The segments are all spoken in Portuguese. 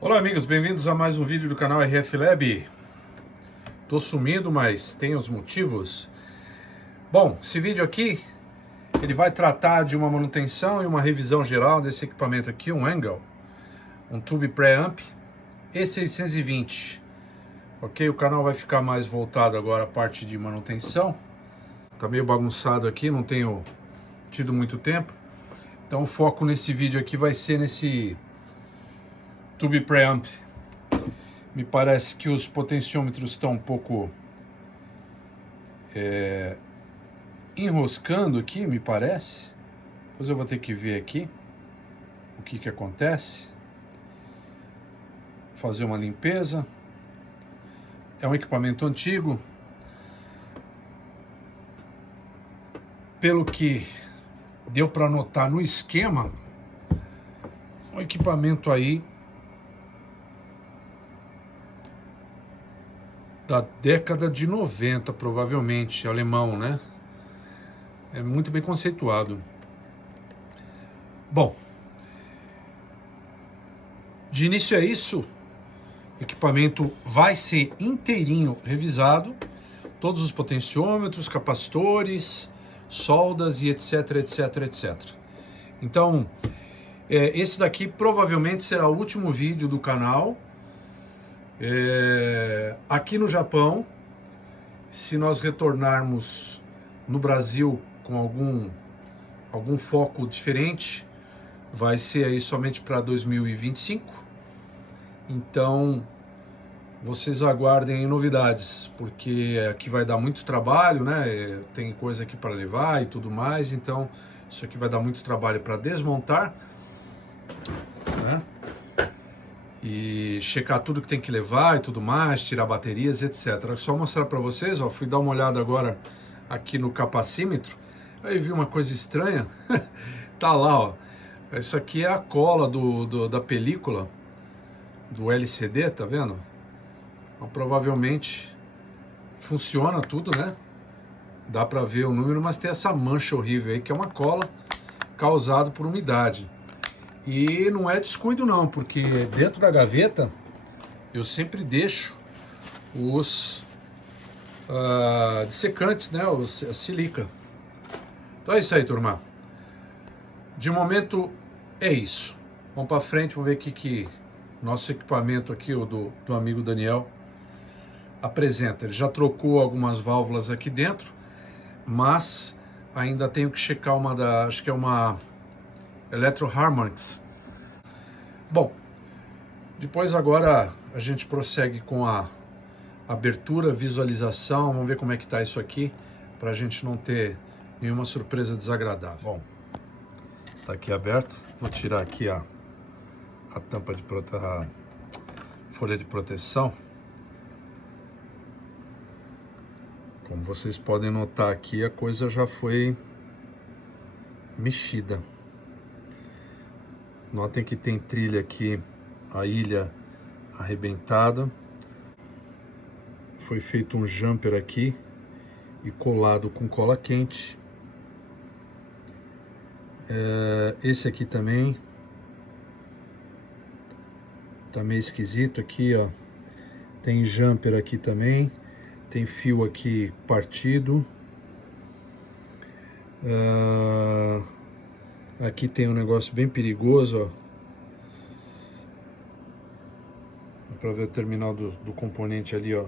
Olá amigos, bem-vindos a mais um vídeo do canal RF Lab. Tô sumido, mas tem os motivos. Bom, esse vídeo aqui, ele vai tratar de uma manutenção e uma revisão geral desse equipamento aqui, um Angle, um Tube Preamp E620. Ok, o canal vai ficar mais voltado agora à parte de manutenção. Tá meio bagunçado aqui, não tenho tido muito tempo. Então o foco nesse vídeo aqui vai ser nesse Tube Preamp. Me parece que os potenciômetros estão um pouco enroscando aqui, me parece. Depois eu vou ter que ver aqui o que acontece. Fazer uma limpeza. É um equipamento antigo. Pelo que deu para notar no esquema, um equipamento aí da década de 90, provavelmente, alemão, né? É muito bem conceituado. Bom, de início é isso. O equipamento vai ser inteirinho revisado. Todos os potenciômetros, capacitores, soldas e etc, etc, etc. Então, esse daqui provavelmente será o último vídeo do canal. Aqui no Japão, se nós retornarmos no Brasil com algum foco diferente, vai ser aí somente para 2025. Então, vocês aguardem novidades, porque aqui vai dar muito trabalho, né? Tem coisa aqui para levar e tudo mais, então isso aqui vai dar muito trabalho para desmontar, né? E checar tudo que tem que levar e tudo mais, tirar baterias, etc. Só mostrar para vocês, ó, fui dar uma olhada agora aqui no capacímetro, aí vi uma coisa estranha, tá lá, ó, isso aqui é a cola da película do LCD, tá vendo? Então, provavelmente funciona tudo, né? Dá para ver o número, mas tem essa mancha horrível aí, que é uma cola causada por umidade. E não é descuido não, porque dentro da gaveta eu sempre deixo os dissecantes, né? A silica. Então é isso aí, turma. De momento é isso. Vamos para frente, vamos ver o que nosso equipamento aqui, o do amigo Daniel, apresenta. Ele já trocou algumas válvulas aqui dentro, mas ainda tenho que checar acho que é uma Electro Harmonix. Bom, depois agora a gente prossegue com a abertura, visualização, vamos ver como é que tá isso aqui, para a gente não ter nenhuma surpresa desagradável. Bom, tá aqui aberto, vou tirar aqui a tampa a folha de proteção. Como vocês podem notar aqui, a coisa já foi mexida. Notem que tem trilha aqui, a ilha arrebentada. Foi feito um jumper aqui e colado com cola quente. Esse aqui também tá meio esquisito aqui, ó. Tem jumper aqui também. Tem fio aqui partido. Aqui tem um negócio bem perigoso, ó. Dá pra ver o terminal do componente ali, ó,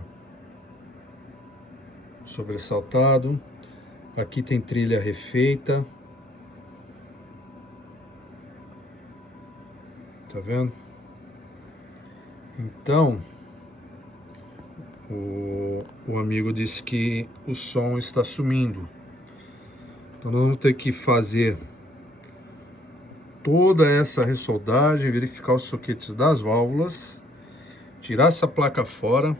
sobressaltado. Aqui tem trilha refeita. Tá vendo? Então, o amigo disse que o som está sumindo. Então nós vamos ter que fazer toda essa ressoldagem, verificar os soquetes das válvulas, tirar essa placa fora.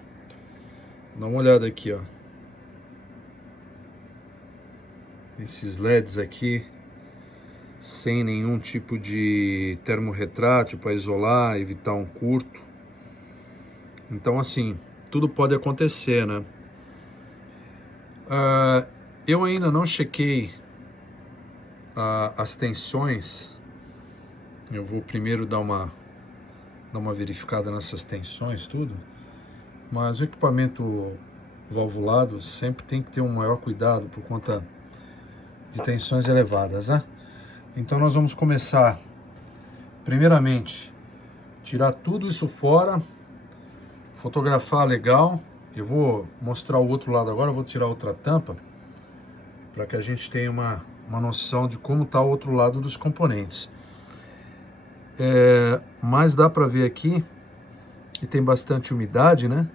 Dá uma olhada aqui, ó. Esses LEDs aqui, sem nenhum tipo de termorretrátil para isolar, evitar um curto. Então, assim, tudo pode acontecer, né? Eu ainda não chequei as tensões. Eu vou primeiro dar uma dar uma verificada nessas tensões, tudo. Mas o equipamento valvulado sempre tem que ter um maior cuidado por conta de tensões elevadas, né? Então nós vamos começar, primeiramente, tirar tudo isso fora, fotografar legal. Eu vou mostrar o outro lado agora, eu vou tirar outra tampa, para que a gente tenha uma noção de como está o outro lado dos componentes. Mas dá para ver aqui que tem bastante umidade, né?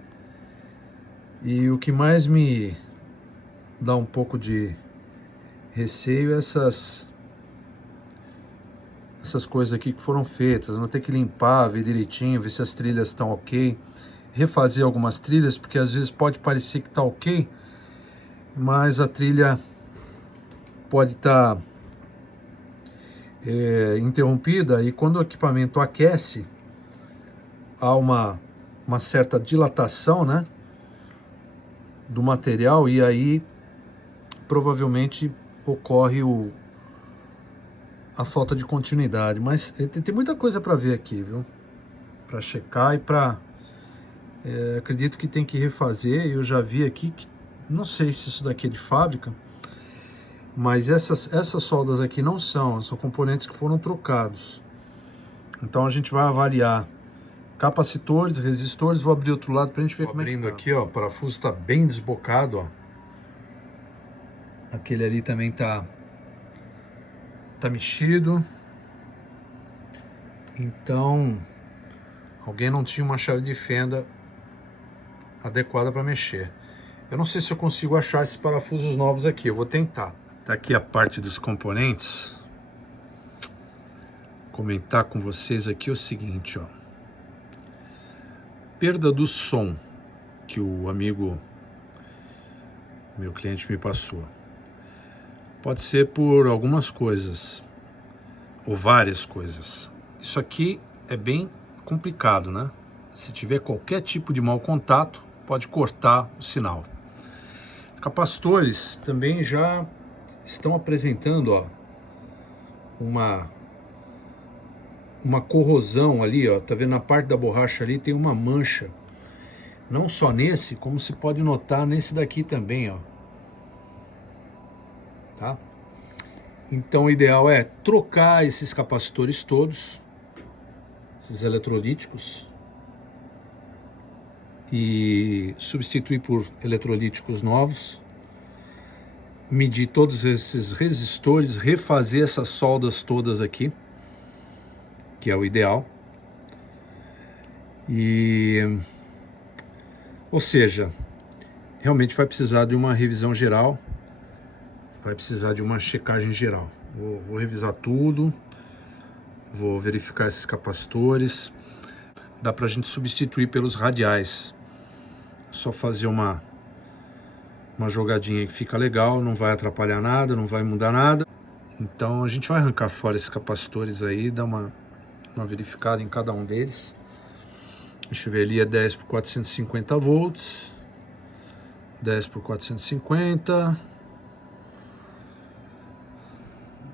E o que mais me dá um pouco de receio é essas coisas aqui que foram feitas. Eu vou ter que limpar, ver direitinho, ver se as trilhas estão ok, refazer algumas trilhas, porque às vezes pode parecer que está ok, mas a trilha pode estar interrompida, e quando o equipamento aquece, há uma certa dilatação, né, do material, e aí provavelmente ocorre a falta de continuidade. Mas tem muita coisa para ver aqui, viu? Para checar e para... acredito que tem que refazer. Eu já vi aqui que... não sei se isso daqui é de fábrica, mas essas soldas aqui não são componentes que foram trocados. Então a gente vai avaliar capacitores, resistores. Vou abrir outro lado para a gente ver como é que tá. Abrindo aqui, ó, o parafuso está bem desbocado, ó. Aquele ali também tá mexido. Então alguém não tinha uma chave de fenda adequada para mexer. Eu não sei se eu consigo achar esses parafusos novos aqui, eu vou tentar. Tá aqui a parte dos componentes. Comentar com vocês aqui o seguinte, ó. Perda do som que o amigo, meu cliente, me passou. Pode ser por algumas coisas, ou várias coisas. Isso aqui é bem complicado, né? Se tiver qualquer tipo de mau contato, pode cortar o sinal. Os capacitores também já estão apresentando, ó, uma corrosão ali, ó. Tá vendo, na parte da borracha ali tem uma mancha. Não só nesse, como se pode notar nesse daqui também, ó. Tá? Então o ideal é trocar esses capacitores todos, esses eletrolíticos, e substituir por eletrolíticos novos, medir todos esses resistores, refazer essas soldas todas aqui, que é o ideal. Ou seja, realmente vai precisar de uma revisão geral, vai precisar de uma checagem geral. Vou revisar tudo, vou verificar esses capacitores. Dá pra gente substituir pelos radiais. Só fazer uma jogadinha que fica legal, não vai atrapalhar nada, não vai mudar nada. Então a gente vai arrancar fora esses capacitores aí, dar uma verificada em cada um deles. Deixa eu ver, ali é 10 por 450 volts, 10 por 450.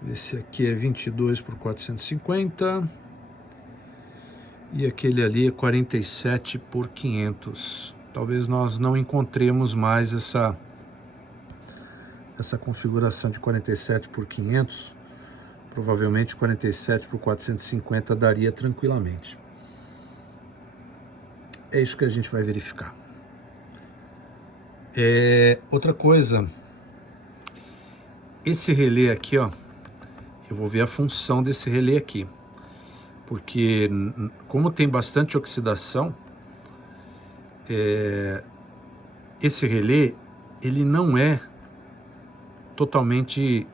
Esse aqui é 22 por 450. E aquele ali é 47 por 500. Talvez nós não encontremos mais essa configuração de 47 por 500. Provavelmente 47 por 450 daria tranquilamente. É isso que a gente vai verificar. Outra coisa, esse relé aqui, ó, eu vou ver a função desse relé aqui, porque como tem bastante oxidação, esse relé, ele não é totalmente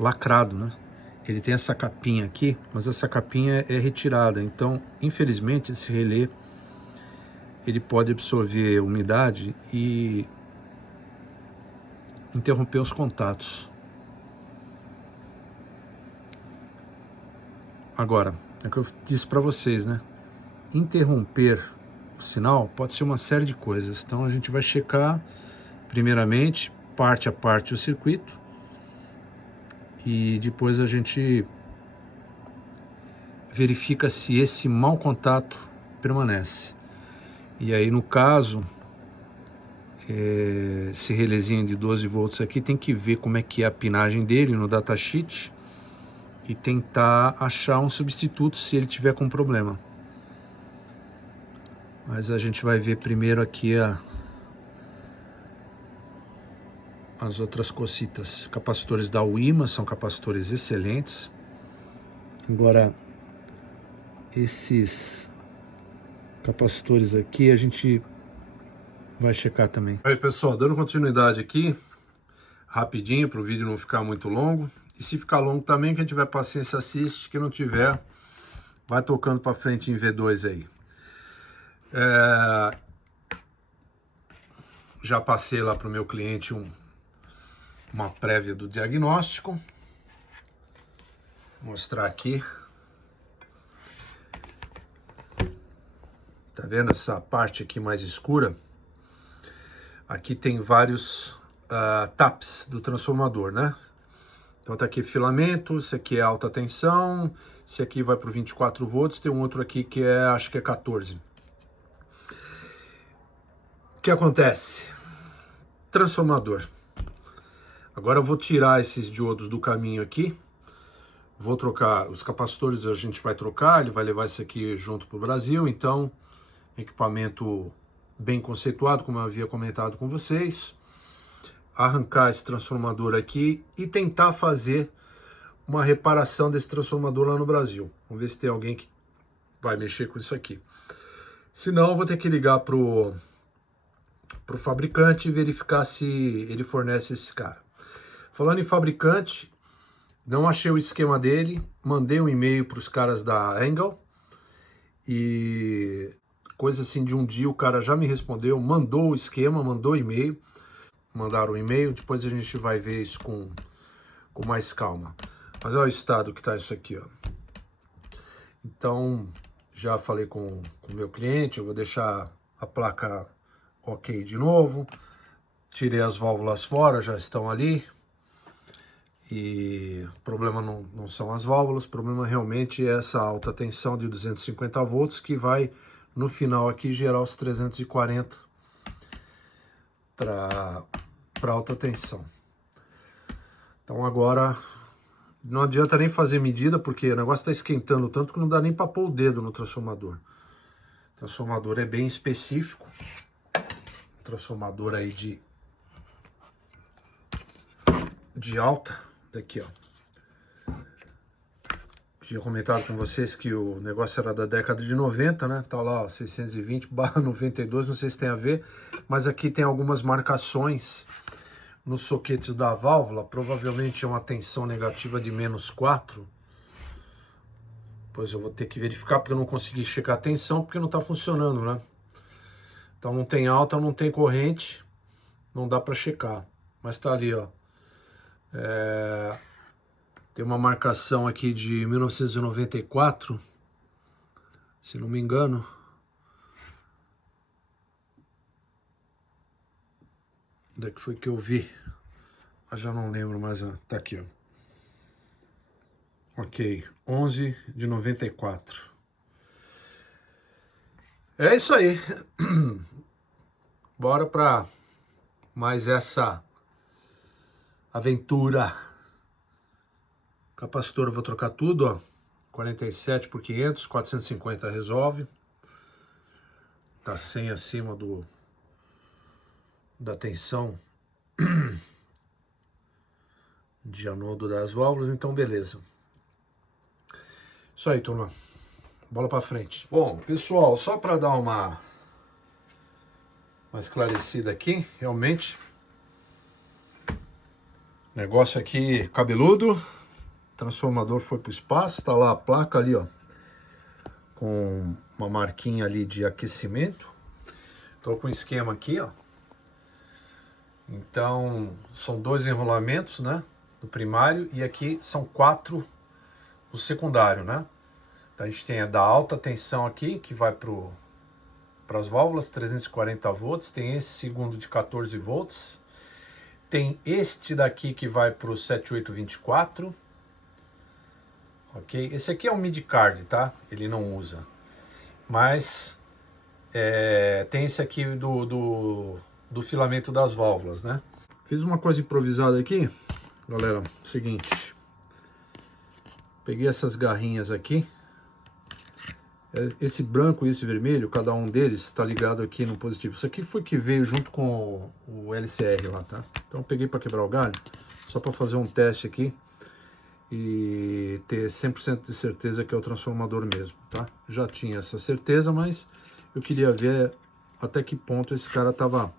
lacrado, né? Ele tem essa capinha aqui, mas essa capinha é retirada. Então, infelizmente, esse relé ele pode absorver umidade e interromper os contatos. Agora, é o que eu disse para vocês, né? Interromper o sinal pode ser uma série de coisas. Então, a gente vai checar, primeiramente, parte a parte o circuito. E depois a gente verifica se esse mau contato permanece. E aí, no caso, esse relézinho de 12 volts aqui tem que ver como é que é a pinagem dele no datasheet e tentar achar um substituto se ele tiver com problema. Mas a gente vai ver primeiro aqui as outras cositas. Capacitores da UIMA são capacitores excelentes. Agora, esses capacitores aqui a gente vai checar também. Aí, pessoal, dando continuidade aqui, rapidinho para o vídeo não ficar muito longo. E se ficar longo também, quem tiver paciência assiste, quem não tiver, vai tocando para frente em V2 aí. Já passei lá para o meu cliente uma prévia do diagnóstico. Vou mostrar aqui. Tá vendo essa parte aqui mais escura? Aqui tem vários taps do transformador, né? Então tá aqui filamento, esse aqui é alta tensão, esse aqui vai para 24 volts, tem um outro aqui que acho que é 14. O que acontece? Transformador. Agora eu vou tirar esses diodos do caminho aqui. Vou trocar os capacitores, a gente vai trocar, ele vai levar isso aqui junto para o Brasil. Então, equipamento bem conceituado, como eu havia comentado com vocês. Arrancar esse transformador aqui e tentar fazer uma reparação desse transformador lá no Brasil. Vamos ver se tem alguém que vai mexer com isso aqui. Se não, eu vou ter que ligar pro fabricante e verificar se ele fornece esse cara. Falando em fabricante, não achei o esquema dele, mandei um e-mail para os caras da Angle e coisa assim de um dia o cara já me respondeu, mandou o esquema, mandou e-mail, mandaram o e-mail, depois a gente vai ver isso com mais calma. Mas olha o estado que tá isso aqui, ó. Então, já falei com o meu cliente, eu vou deixar a placa ok de novo, tirei as válvulas fora, já estão ali. E o problema não são as válvulas, o problema realmente é essa alta tensão de 250 volts que vai no final aqui gerar os 340 para alta tensão. Então agora não adianta nem fazer medida porque o negócio está esquentando tanto que não dá nem para pôr o dedo no transformador. O transformador é bem específico, transformador aí de alta. Daqui, ó. Tinha comentado com vocês que o negócio era da década de 90, né? Tá lá, ó, 620/92, não sei se tem a ver, mas aqui tem algumas marcações nos soquetes da válvula, provavelmente é uma tensão negativa de -4. Pois eu vou ter que verificar, porque eu não consegui checar a tensão, porque não tá funcionando, né? Então não tem alta, não tem corrente, não dá para checar. Mas tá ali, ó. Tem uma marcação aqui de 1994, se não me engano. Onde é que foi que eu vi? Eu já não lembro mais, tá aqui, ó. Ok, 11 de 94. É isso aí. Bora para mais essa aventura. Capacitor eu vou trocar tudo, ó. 47 por 500, 450 resolve. Tá 100 acima da tensão de anodo das válvulas, então beleza. Isso aí, turma. Bola para frente. Bom, pessoal, só para dar uma esclarecida aqui, realmente, negócio aqui cabeludo. Transformador foi pro espaço, tá lá a placa ali, ó, com uma marquinha ali de aquecimento. Tô com um esquema aqui, ó. Então, são 2 enrolamentos, né, do primário, e aqui são 4 do secundário, né. Então, a gente tem a da alta tensão aqui, que vai para as válvulas, 340 volts, tem esse segundo de 14 volts, tem este daqui que vai para o 7824, ok? Esse aqui é um mid-card, tá? Ele não usa. Mas tem esse aqui do filamento das válvulas, né? Fiz uma coisa improvisada aqui, galera. Seguinte, peguei essas garrinhas aqui. Esse branco e esse vermelho, cada um deles está ligado aqui no positivo. Isso aqui foi que veio junto com o LCR lá, tá? Então eu peguei para quebrar o galho, só para fazer um teste aqui e ter 100% de certeza que é o transformador mesmo, tá? Já tinha essa certeza, mas eu queria ver até que ponto esse cara estava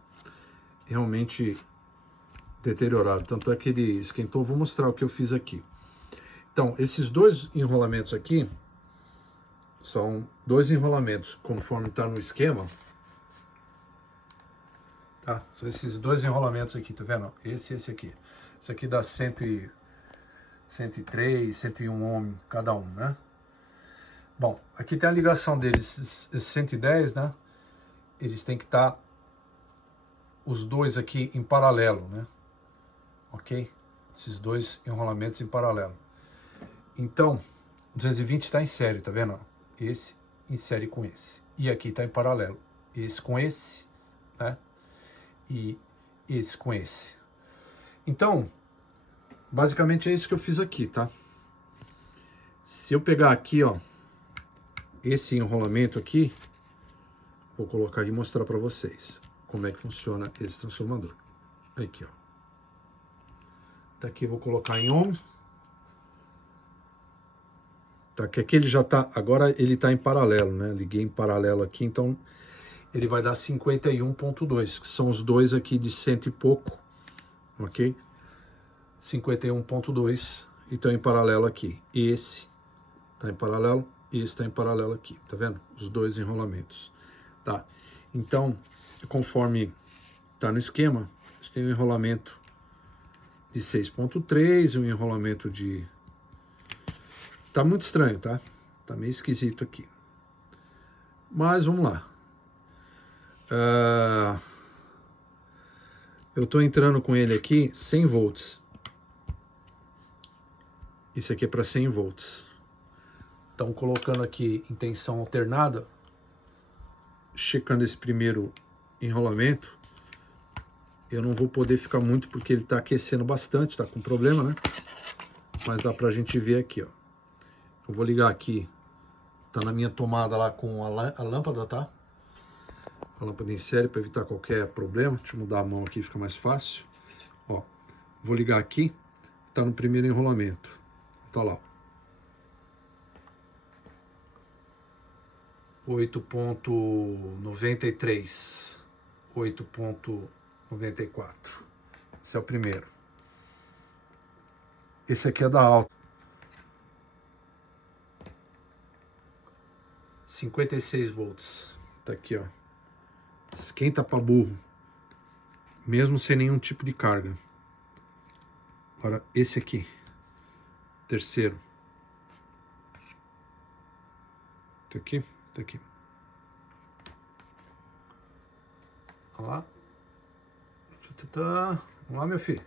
realmente deteriorado. Tanto é que ele esquentou. Vou mostrar o que eu fiz aqui. Então, esses dois enrolamentos aqui são dois enrolamentos, conforme está no esquema. Tá? São esses dois enrolamentos aqui, tá vendo? Esse e esse aqui. Esse aqui dá 103, 101 ohm cada um, né? Bom, aqui tem a ligação deles, 110, né? Eles têm que estar os dois aqui em paralelo, né? Ok? Esses dois enrolamentos em paralelo. Então, 220 está em série, tá vendo? Esse em série com esse. E aqui está em paralelo. Esse com esse, né? E esse com esse. Então, basicamente é isso que eu fiz aqui, tá? Se eu pegar aqui, ó, esse enrolamento aqui, vou colocar e mostrar para vocês como é que funciona esse transformador. Aqui, ó. Daqui eu vou colocar em ohm. Tá, que aqui ele já tá, agora ele tá em paralelo, né? Liguei em paralelo aqui, então ele vai dar 51.2, que são os dois aqui de cento e pouco, ok? 51.2 e estão em paralelo aqui. Esse tá em paralelo, esse tá em paralelo aqui, tá vendo? Os dois enrolamentos, tá? Então, conforme tá no esquema, você tem um enrolamento de 6.3, um enrolamento de... Tá muito estranho, tá? Tá meio esquisito aqui. Mas vamos lá. Eu tô entrando com ele aqui 100 volts. Isso aqui é para 100 volts. Então, colocando aqui em tensão alternada, checando esse primeiro enrolamento, eu não vou poder ficar muito porque ele tá aquecendo bastante, tá com problema, né? Mas dá pra gente ver aqui, ó. Eu vou ligar aqui, tá na minha tomada lá com a lâmpada, tá? A lâmpada em série para evitar qualquer problema. Deixa eu mudar a mão aqui, fica mais fácil. Ó, vou ligar aqui, tá no primeiro enrolamento. Tá lá. 8.93, 8.94. Esse é o primeiro. Esse aqui é da alta. 56 volts. Tá aqui, ó. Esquenta pra burro. Mesmo sem nenhum tipo de carga. Agora, esse aqui. Terceiro. Tá aqui, tá aqui. Olha lá. Vamos lá, meu filho.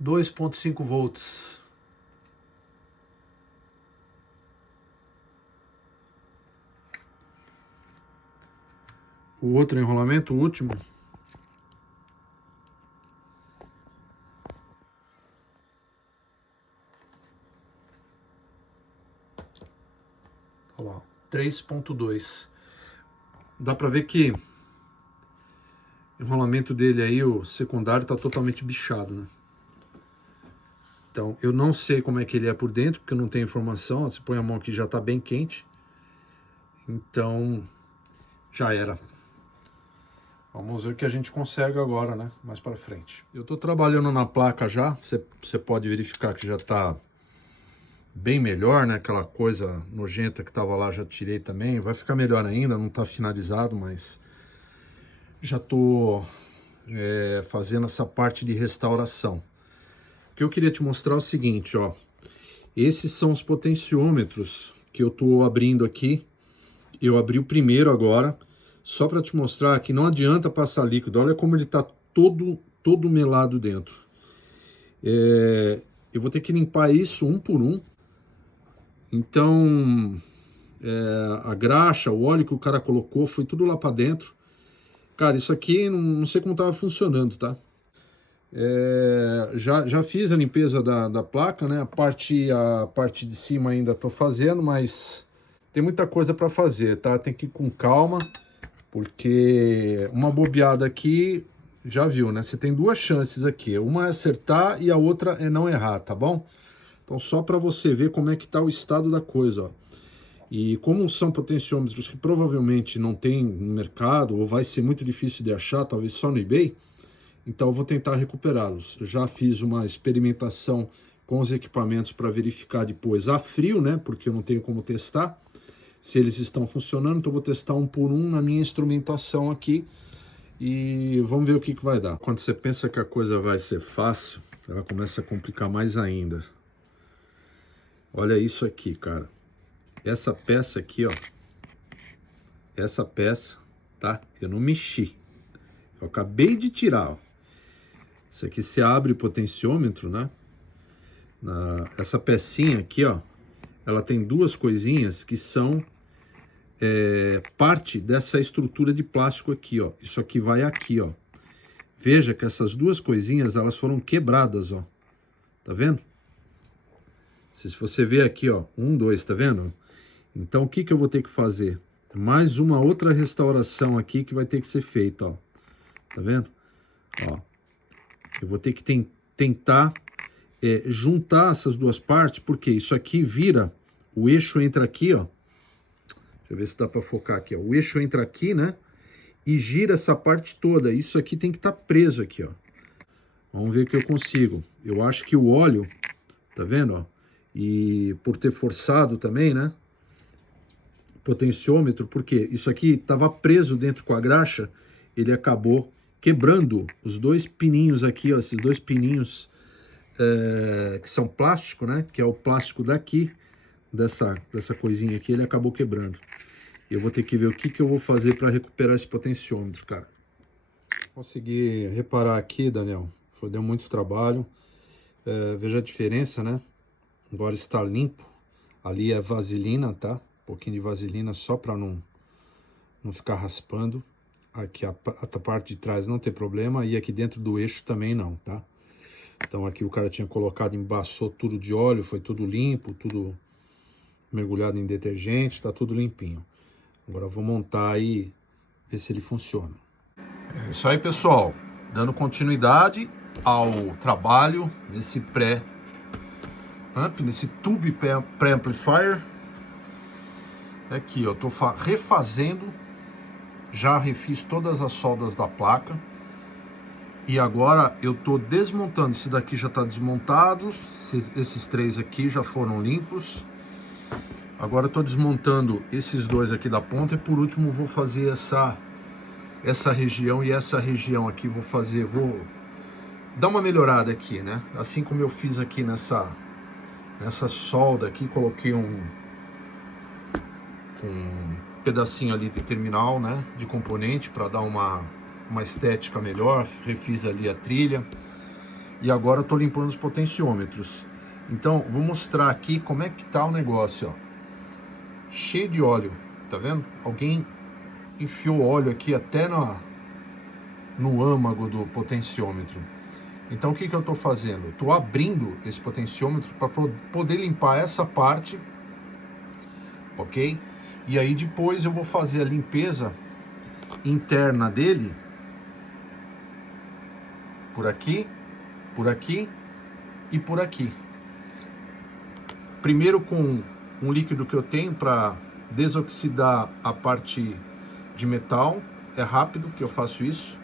2.5 volts. O outro enrolamento, o último. Olha lá, 3.2. Dá pra ver que o enrolamento dele aí, o secundário, tá totalmente bichado, né? Então, eu não sei como é que ele é por dentro, porque eu não tenho informação. Você põe a mão aqui, já tá bem quente. Então, já era. Vamos ver o que a gente consegue agora, né? Mais para frente. Eu tô trabalhando na placa já. Você pode verificar que já tá bem melhor, né? Aquela coisa nojenta que tava lá, já tirei também. Vai ficar melhor ainda, não tá finalizado, mas já tô fazendo essa parte de restauração. O que eu queria te mostrar é o seguinte, ó. Esses são os potenciômetros que eu tô abrindo aqui. Eu abri o primeiro agora, só para te mostrar que não adianta passar líquido. Olha como ele tá todo melado dentro. Eu vou ter que limpar isso um por um. Então, a graxa, o óleo que o cara colocou, foi tudo lá para dentro. Cara, isso aqui não sei como tava funcionando, tá? Já fiz a limpeza da placa, né? A parte de cima ainda estou fazendo, mas tem muita coisa para fazer, tá? Tem que ir com calma, porque uma bobeada aqui, já viu, né? Você tem duas chances aqui. Uma é acertar e a outra é não errar, tá bom? Então só para você ver como é que tá o estado da coisa, ó. E como são potenciômetros que provavelmente não tem no mercado, ou vai ser muito difícil de achar, talvez só no eBay, então eu vou tentar recuperá-los. Eu já fiz uma experimentação com os equipamentos para verificar depois a frio, né? Porque eu não tenho como testar se eles estão funcionando. Então eu vou testar um por um na minha instrumentação aqui e vamos ver o que vai dar. Quando você pensa que a coisa vai ser fácil, ela começa a complicar mais ainda. Olha isso aqui, cara. Essa peça aqui, ó. Essa peça, tá? Eu não mexi. Eu acabei de tirar, ó. Isso aqui se abre o potenciômetro, né? Essa pecinha aqui, ó, ela tem duas coisinhas que são parte dessa estrutura de plástico aqui, ó. Isso aqui vai aqui, ó. Veja que essas duas coisinhas, elas foram quebradas, ó. Tá vendo? Se você ver aqui, ó, 1, 2, tá vendo? Então, o que eu vou ter que fazer? Mais uma outra restauração aqui que vai ter que ser feita, ó. Tá vendo? Ó. Eu vou ter que tentar juntar essas duas partes, porque isso aqui vira, o eixo entra aqui, ó. Deixa eu ver se dá para focar aqui, ó. O eixo entra aqui, né? E gira essa parte toda. Isso aqui tem que estar preso aqui, ó. Vamos ver o que eu consigo. Eu acho que o óleo, tá vendo, ó? E por ter forçado também, né? Potenciômetro, porque isso aqui estava preso dentro com a graxa, ele acabou quebrando os dois pininhos aqui, ó, esses dois pininhos que são plástico, né? Que é o plástico daqui, dessa coisinha aqui, ele acabou quebrando. Eu vou ter que ver o que eu vou fazer para recuperar esse potenciômetro, cara. Consegui reparar aqui, Daniel, deu muito trabalho. Veja a diferença, né? Agora está limpo. Ali é vaselina, tá? Um pouquinho de vaselina só para não ficar raspando. Aqui a parte de trás não tem problema e aqui dentro do eixo também não, tá? Então aqui o cara tinha colocado, embaçou tudo de óleo, foi tudo limpo, tudo mergulhado em detergente, tá tudo limpinho. Agora eu vou montar e ver se ele funciona. É isso aí, pessoal. Dando continuidade ao trabalho nesse pré-amp, nesse tube pré-amplifier. Aqui, ó, tô refazendo. Já refiz todas as soldas da placa. E agora eu tô desmontando. Esse daqui já tá desmontado. Esses três aqui já foram limpos. Agora eu tô desmontando esses dois aqui da ponta. E por último vou fazer essa região e essa região aqui. Vou dar uma melhorada aqui, né? Assim como eu fiz aqui nessa solda aqui. Coloquei um pedacinho ali de terminal, né, de componente para dar uma estética melhor. Refiz ali a trilha e agora eu tô limpando os potenciômetros. Então vou mostrar aqui como é que tá o negócio, ó. Cheio de óleo, tá vendo? Alguém enfiou óleo aqui até no âmago do potenciômetro. Então o que eu tô fazendo? Eu tô abrindo esse potenciômetro para poder limpar essa parte, ok? E aí depois eu vou fazer a limpeza interna dele, por aqui e por aqui. Primeiro com um líquido que eu tenho para desoxidar a parte de metal. É rápido que eu faço isso.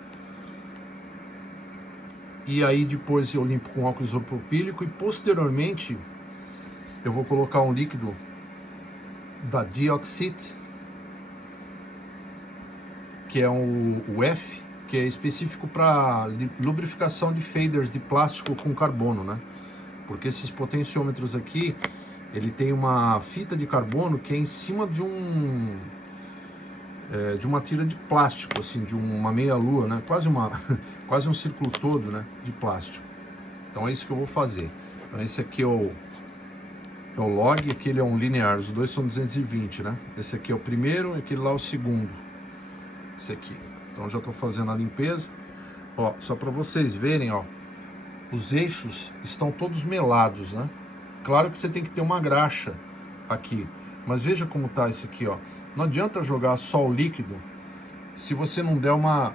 E aí depois eu limpo com álcool isopropílico e posteriormente eu vou colocar um líquido da Dioxit, que é o F, que é específico para lubrificação de faders de plástico com carbono, né? Porque esses potenciômetros aqui, ele tem uma fita de carbono que é em cima de uma tira de plástico, assim, de uma meia-lua, né? Quase um círculo todo, né? De plástico. Então é isso que eu vou fazer. Então esse aqui é o log, aquele é um linear, os dois são 220, né? Esse aqui é o primeiro, aquele lá é o segundo. Esse aqui. Então já estou fazendo a limpeza. Ó, só para vocês verem, ó, os eixos estão todos melados, né? Claro que você tem que ter uma graxa aqui, mas veja como tá isso aqui, ó. Não adianta jogar só o líquido se você não der uma...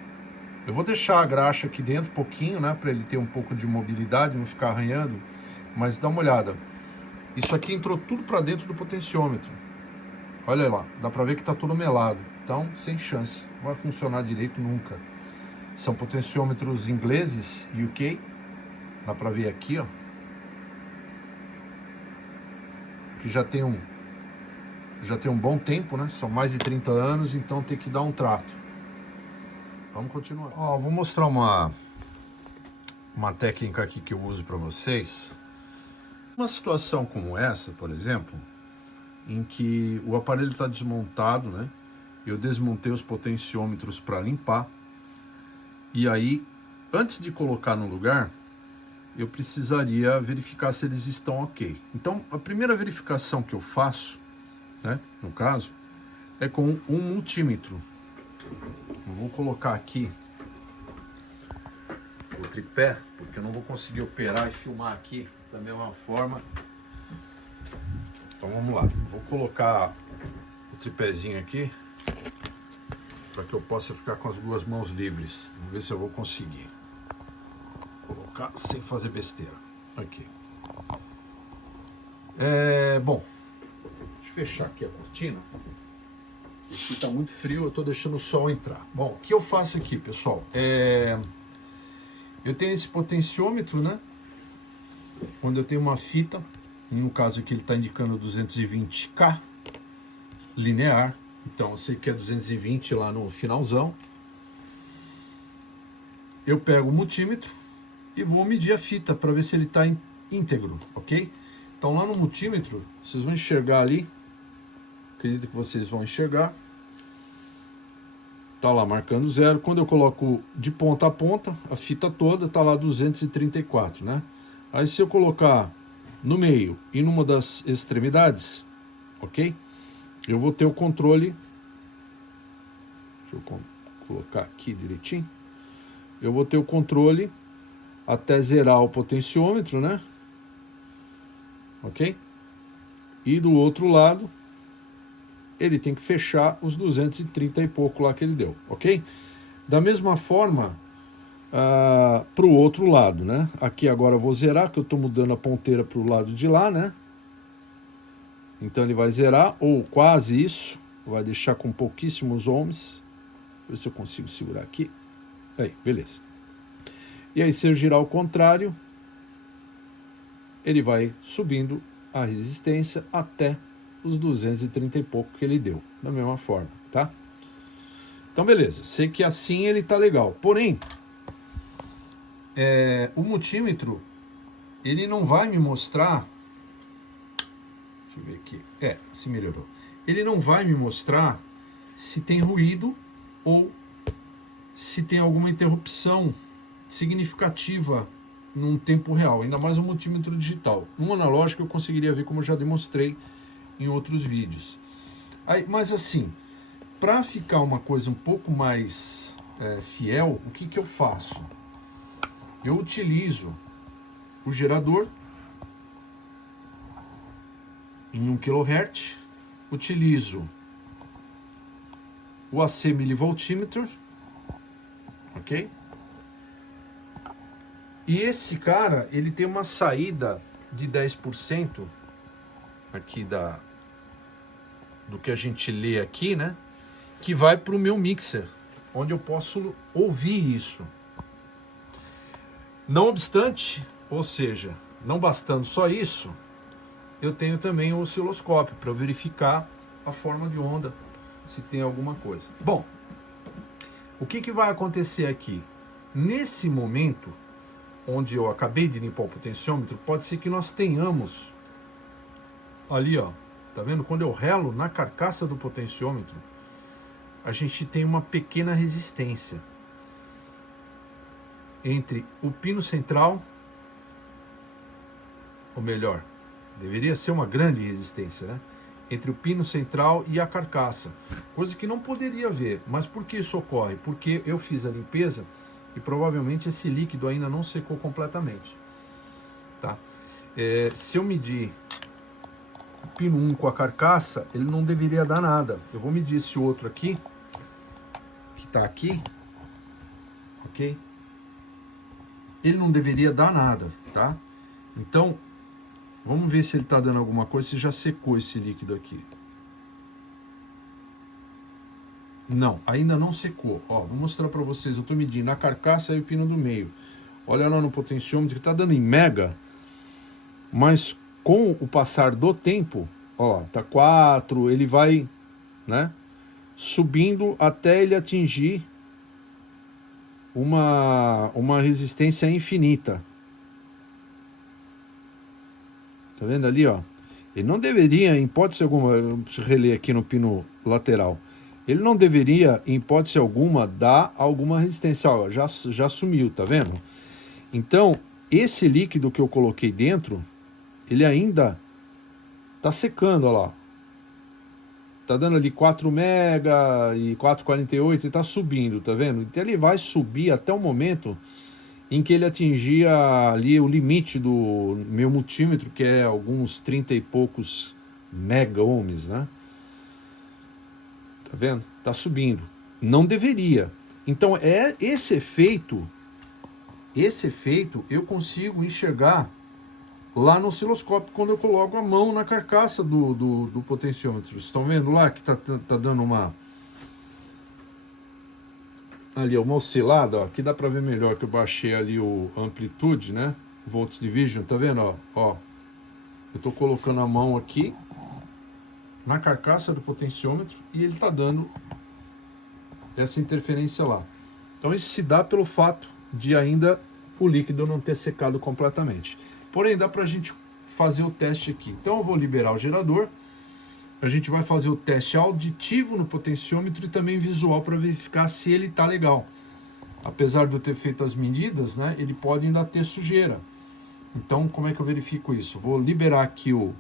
Eu vou deixar a graxa aqui dentro um pouquinho, né, para ele ter um pouco de mobilidade, não ficar arranhando, mas dá uma olhada. Isso aqui entrou tudo para dentro do potenciômetro. Olha lá, dá para ver que tá tudo melado. Então, sem chance, não vai funcionar direito nunca. São potenciômetros ingleses, UK. Dá para ver aqui, ó. Que já tem um bom tempo, né? São mais de 30 anos, então tem que dar um trato. Vamos continuar. Ó, vou mostrar uma técnica aqui que eu uso para vocês. Uma situação como essa, por exemplo, em que o aparelho está desmontado, né? Eu desmontei os potenciômetros para limpar. E aí, antes de colocar no lugar, eu precisaria verificar se eles estão ok. Então, a primeira verificação que eu faço, né, no caso, é com um multímetro. Eu vou colocar aqui o tripé, porque eu não vou conseguir operar e filmar aqui da mesma forma. Então vamos lá, vou colocar o tripézinho aqui para que eu possa ficar com as duas mãos livres. Vamos ver se eu vou conseguir colocar sem fazer besteira. Aqui. Bom, deixa eu fechar aqui a cortina. Aqui está muito frio, eu estou deixando o sol entrar. Bom, o que eu faço aqui, pessoal? Eu tenho esse potenciômetro, né? Onde eu tenho uma fita, no caso aqui ele está indicando 220K linear. Então eu sei que é 220 lá no finalzão. Eu pego o multímetro e vou medir a fita para ver se ele está íntegro, ok? Então lá no multímetro, vocês vão enxergar ali. Acredito que vocês vão enxergar. Tá lá marcando 0. Quando eu coloco de ponta a ponta, a fita toda tá lá 234, né? Aí se eu colocar no meio e numa das extremidades, ok? Eu vou ter o controle. Deixa eu colocar aqui direitinho. Eu vou ter o controle até zerar o potenciômetro, né? Ok? E do outro lado, ele tem que fechar os 230 e pouco lá que ele deu, ok? Da mesma forma, para o outro lado, né? Aqui agora eu vou zerar, que eu estou mudando a ponteira para o lado de lá, né? Então ele vai zerar, ou quase isso, vai deixar com pouquíssimos ohms. Ver se eu consigo segurar aqui. Aí, beleza. E aí, se eu girar ao contrário, ele vai subindo a resistência até os 230 e pouco que ele deu, da mesma forma, tá? Então, beleza. Sei que assim ele tá legal. Porém, o multímetro, ele não vai me mostrar... Deixa eu ver aqui. Assim melhorou. Ele não vai me mostrar se tem ruído ou se tem alguma interrupção significativa num tempo real, ainda mais um multímetro digital. No analógico eu conseguiria ver, como eu já demonstrei em outros vídeos. Mas assim, para ficar uma coisa um pouco mais fiel, o que eu faço? Eu utilizo o gerador em 1 kHz, utilizo o AC millivoltímetro, ok? E esse cara, ele tem uma saída de 10% aqui do que a gente lê aqui, né? Que vai para o meu mixer, onde eu posso ouvir isso. Não obstante, ou seja, não bastando só isso, eu tenho também o osciloscópio para verificar a forma de onda, se tem alguma coisa. Bom, o que vai acontecer aqui? Nesse momento, onde eu acabei de limpar o potenciômetro, pode ser que nós tenhamos ali, ó, tá vendo? Quando eu relo na carcaça do potenciômetro, a gente tem uma pequena resistência entre o pino central ou melhor, deveria ser uma grande resistência, né? Entre o pino central e a carcaça, coisa que não poderia haver. Mas por que isso ocorre? Porque eu fiz a limpeza e provavelmente esse líquido ainda não secou completamente, tá? Se eu medir o pino 1 com a carcaça, ele não deveria dar nada. Eu vou medir esse outro aqui, que está aqui, ok? Ele não deveria dar nada, tá? Então, vamos ver se ele está dando alguma coisa, se já secou esse líquido aqui. Não, ainda não secou. Ó, vou mostrar para vocês. Eu estou medindo a carcaça e o pino do meio. Olha lá no potenciômetro que está dando em mega, mas com o passar do tempo, ó, tá 4, ele vai, né, subindo até ele atingir uma resistência infinita. Tá vendo ali, ó? Ele não deveria, em hipótese alguma, eu preciso reler aqui no pino lateral, ele não deveria, em hipótese alguma, dar alguma resistência. Ó, já sumiu, tá vendo? Então, esse líquido que eu coloquei dentro, ele ainda tá secando, ó lá. Tá dando ali 4 mega e 4,48 e tá subindo, tá vendo? Então ele vai subir até o momento em que ele atingir ali o limite do meu multímetro, que é alguns 30 e poucos mega ohms, né? Tá vendo? Tá subindo. Não deveria. Então esse efeito eu consigo enxergar lá no osciloscópio quando eu coloco a mão na carcaça do potenciômetro. Vocês estão vendo lá que tá dando uma... Ali, uma oscilada, ó. Aqui dá para ver melhor que eu baixei ali o amplitude, né? Volts division, tá vendo, ó? Ó, eu tô colocando a mão aqui na carcaça do potenciômetro e ele tá dando essa interferência lá. Então isso se dá pelo fato de ainda o líquido não ter secado completamente. Porém, dá pra gente fazer o teste aqui. Então eu vou liberar o gerador. A gente vai fazer o teste auditivo no potenciômetro e também visual para verificar se ele está legal. Apesar de eu ter feito as medidas, né, ele pode ainda ter sujeira. Então, como é que eu verifico isso? Vou liberar aqui o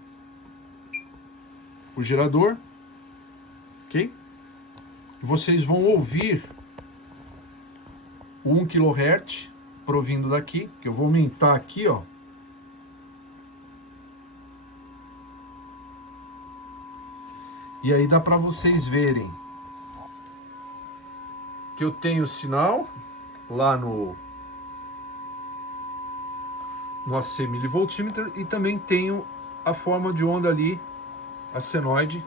gerador, ok? Vocês vão ouvir o 1 kHz provindo daqui, que eu vou aumentar aqui, ó. E aí dá para vocês verem que eu tenho sinal lá no AC milivoltímetro e também tenho a forma de onda ali, a senoide,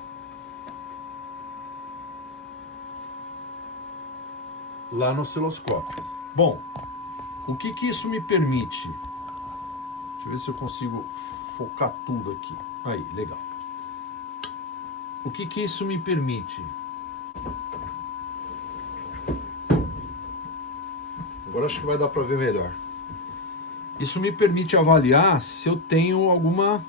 lá no osciloscópio. Bom, o que isso me permite? Deixa eu ver se eu consigo focar tudo aqui. Aí, legal. O que isso me permite? Agora acho que vai dar para ver melhor. Isso me permite avaliar se eu tenho alguma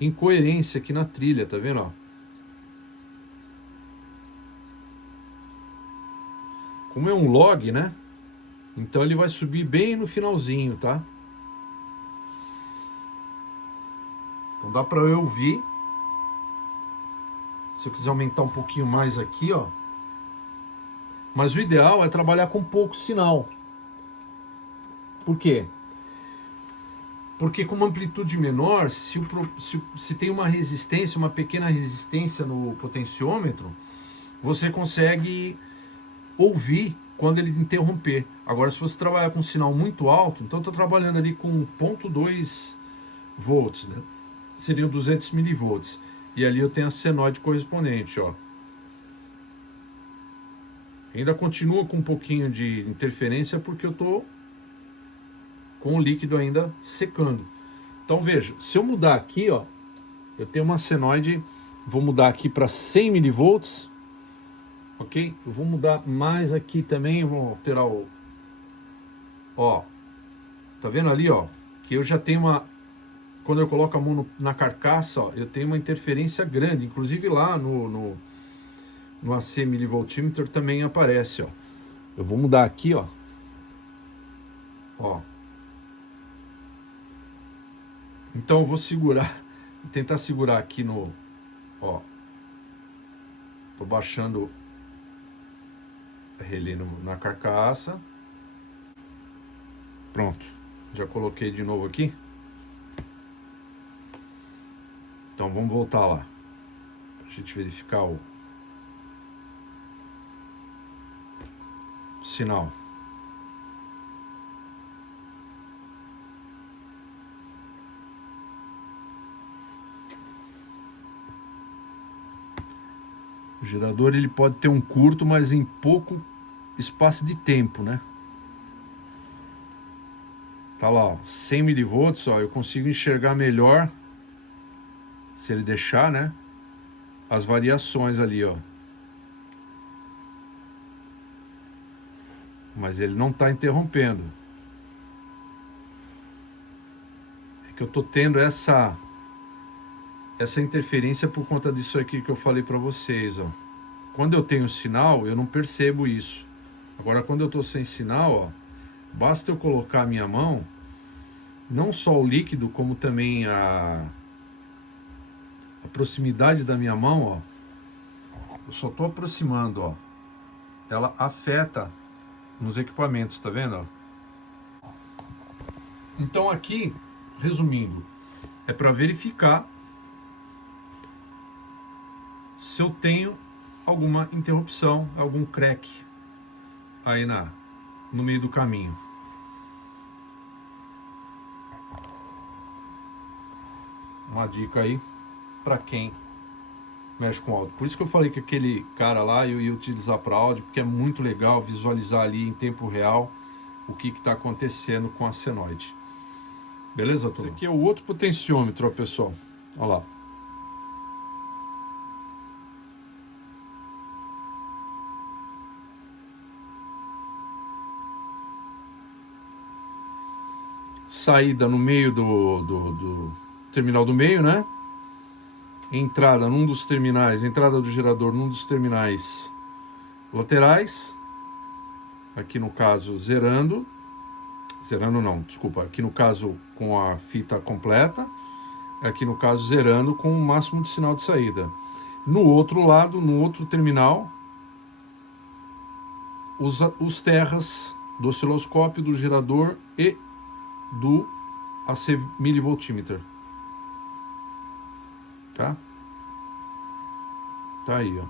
incoerência aqui na trilha, tá vendo? Ó? Como é um log, né? Então ele vai subir bem no finalzinho, tá? Então dá para eu ouvir. Se eu quiser aumentar um pouquinho mais aqui, ó. Mas o ideal é trabalhar com pouco sinal. Por quê? Porque com uma amplitude menor, se tem uma resistência, uma pequena resistência no potenciômetro, você consegue ouvir quando ele interromper. Agora, se você trabalhar com um sinal muito alto, então estou trabalhando ali com 0,2 volts, né? Seriam 200 milivolts. E ali eu tenho a senoide correspondente, ó. Ainda continua com um pouquinho de interferência porque eu estou com o líquido ainda secando. Então veja, se eu mudar aqui, ó, eu tenho uma senoide, vou mudar aqui para 100 milivolts, ok? Eu vou mudar mais aqui também, vou alterar o... Ó, tá vendo ali, ó, que eu já tenho uma... Quando eu coloco a mão na carcaça, ó, eu tenho uma interferência grande, inclusive lá no AC milivoltímetro também aparece, ó. Eu vou mudar aqui, ó. Ó. Então eu vou segurar, tentar segurar aqui no, ó. Tô baixando relé na carcaça. Pronto. Já coloquei de novo aqui. Então vamos voltar lá. Pra gente verificar o sinal. O gerador ele pode ter um curto, mas em pouco espaço de tempo, né? Tá lá, ó, 100 milivolts, ó, eu consigo enxergar melhor, se ele deixar, né? As variações ali, ó. Mas ele não tá interrompendo. É que eu tô tendo essa interferência por conta disso aqui que eu falei para vocês, ó. Quando eu tenho sinal, eu não percebo isso. Agora, quando eu tô sem sinal, ó, basta eu colocar a minha mão, não só o líquido, como também a proximidade da minha mão, ó. Eu só tô aproximando, ó. Ela afeta nos equipamentos, tá vendo, ó? Então aqui, resumindo, é para verificar se eu tenho alguma interrupção, algum crack aí no meio do caminho. Uma dica aí para quem mexe com áudio. Por isso que eu falei que aquele cara lá eu ia utilizar para áudio, porque é muito legal visualizar ali em tempo real o que está acontecendo com a senoide. Beleza, turma? Esse aqui é o outro potenciômetro, ó, pessoal. Olha lá. Saída no meio do terminal do meio, né? Entrada num dos terminais, entrada do gerador num dos terminais laterais. Aqui no caso zerando não, desculpa, aqui no caso com a fita completa, aqui no caso zerando com o máximo de sinal de saída. No outro lado, no outro terminal, os terras do osciloscópio, do gerador e do AC milivoltímetro. Tá? Tá aí, ó.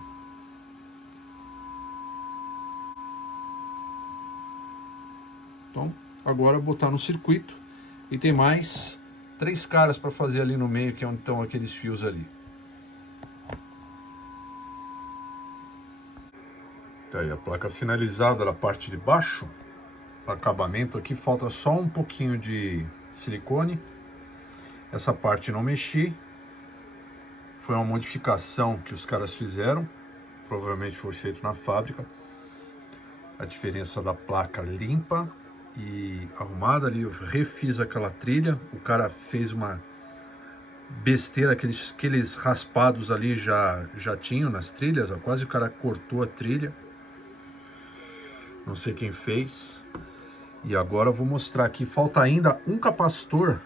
Então, agora botar no circuito. E tem mais 3 caras para fazer ali no meio, que é onde estão aqueles fios ali. Tá aí a placa finalizada na parte de baixo. O acabamento aqui, falta só um pouquinho de silicone. Essa parte não mexi. Foi uma modificação que os caras fizeram. Provavelmente foi feito na fábrica. A diferença da placa limpa e arrumada ali, eu refiz aquela trilha, o cara fez uma besteira, aqueles raspados ali já tinham nas trilhas, ó, quase o cara cortou a trilha, não sei quem fez. E agora eu vou mostrar aqui, falta ainda um capacitor,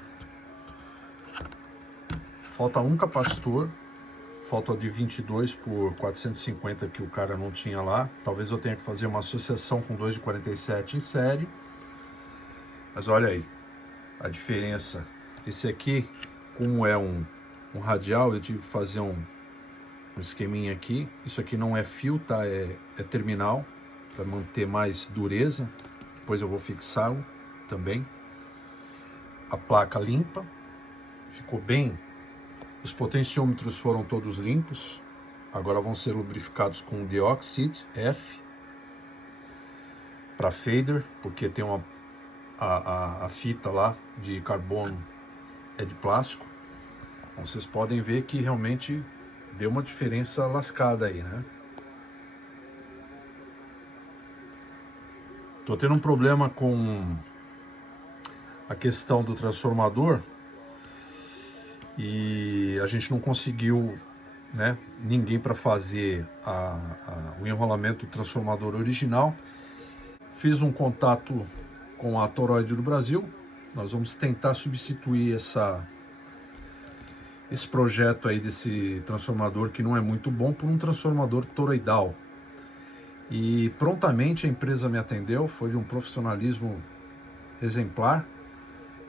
falta de 22 por 450 que o cara não tinha lá. Talvez eu tenha que fazer uma associação com 2 de 47 em série. Mas olha aí a diferença. Esse aqui, como é um radial, eu tive que fazer um esqueminha aqui. Isso aqui não é fio, tá? É terminal, para manter mais dureza. Depois eu vou fixar também. A placa limpa, ficou bem. Os potenciômetros foram todos limpos. Agora vão ser lubrificados com Dioxide F para fader, porque tem a fita lá de carbono é de plástico. Então vocês podem ver que realmente deu uma diferença lascada aí, né? Tô tendo um problema com a questão do transformador e a gente não conseguiu, né, ninguém para fazer o enrolamento do transformador original. Fiz um contato com a Toroid do Brasil. Nós vamos tentar substituir esse projeto aí desse transformador que não é muito bom por um transformador toroidal. E prontamente a empresa me atendeu, foi de um profissionalismo exemplar.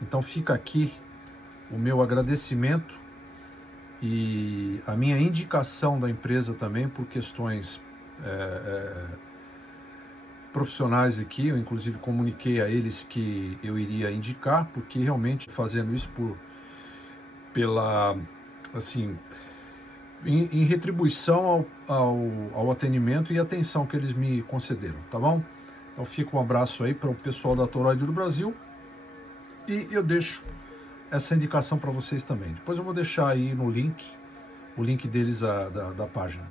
Então fica aqui o meu agradecimento e a minha indicação da empresa também por questões profissionais aqui. Eu inclusive comuniquei a eles que eu iria indicar, porque realmente fazendo isso em retribuição ao atendimento e atenção que eles me concederam, tá bom? Então fica um abraço aí para o pessoal da Toroid do Brasil e eu deixo essa indicação para vocês também. Depois eu vou deixar aí no link, o link deles da página.